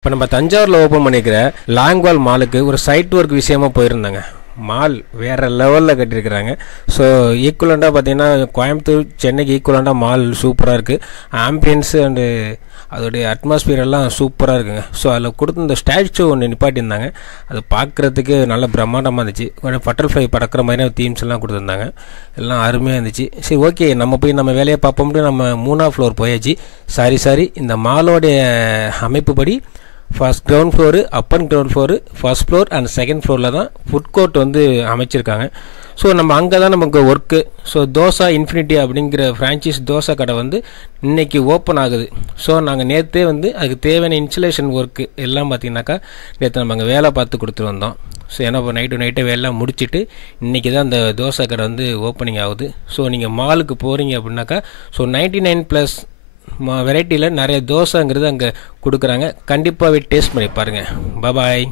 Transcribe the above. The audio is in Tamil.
இப்போ நம்ம தஞ்சாவூரில் ஓப்பன் பண்ணிக்கிற லாங்வால் மாலுக்கு ஒரு சைட் ஒர்க் விஷயமா போயிருந்தாங்க. மால் வேறு லெவலில் கட்டியிருக்கிறாங்க. ஸோ ஈக்குவலண்டாக பார்த்தீங்கன்னா கோயம்புத்தூர் சென்னைக்கு ஈக்குவலண்டாக மால் சூப்பராக இருக்குது. ஆம்பியன்ஸு அண்டு அதோடைய அட்மாஸ்பியர் எல்லாம் சூப்பராக இருக்குங்க. ஸோ அதில் கொடுத்து இந்த ஸ்டாச்சு ஒன்று நிப்பாட்டியிருந்தாங்க. அது பார்க்குறதுக்கு நல்ல பிரம்மாண்டமாக இருந்துச்சு. கொஞ்சம் பட்டர்ஃப்ளை பறக்கிற மாதிரியான தீம்ஸ் எல்லாம் கொடுத்துருந்தாங்க. எல்லாம் அருமையாக இருந்துச்சு. சரி, ஓகே, நம்ம போய் நம்ம வேலையை பார்ப்போம்ட்டு நம்ம 3ஆம் ஃப்ளோர் போயாச்சு. சாரி இந்த மாலோடைய அமைப்பு படி first ground floor, upper ground floor, first floor and second ஃப்ளோரில் தான் ஃபுட் கோர்ட் வந்து அமைச்சிருக்காங்க. ஸோ நம்ம அங்கே தான் நமக்கு ஒர்க்கு. ஸோ தோசா இன்ஃபினிட்டி அப்படிங்கிற ஃப்ரான்ச்சைஸ் தோசை கடை வந்து இன்றைக்கி ஓப்பன் ஆகுது. ஸோ நாங்கள் நேற்றே வந்து அதுக்கு தேவையான இன்சுலேஷன் ஒர்க்கு எல்லாம் பார்த்திங்கனாக்கா நேற்று நம்ம அங்கே வேலை பார்த்து கொடுத்துட்டு வந்தோம். ஸோ ஏன்னா இப்போ நைட்டு வேலைலாம் முடிச்சுட்டு இன்றைக்கி தான் அந்த தோசை கடை வந்து ஓப்பனிங் ஆகுது. ஸோ நீங்கள் மாலுக்கு போகிறீங்க அப்படின்னாக்கா ஸோ 99+ வெரைட்டியில் நிறைய தோசைங்கிறது அங்கே கொடுக்குறாங்க. கண்டிப்பாகவே டேஸ்ட் பண்ணி பாருங்கள். பாய்.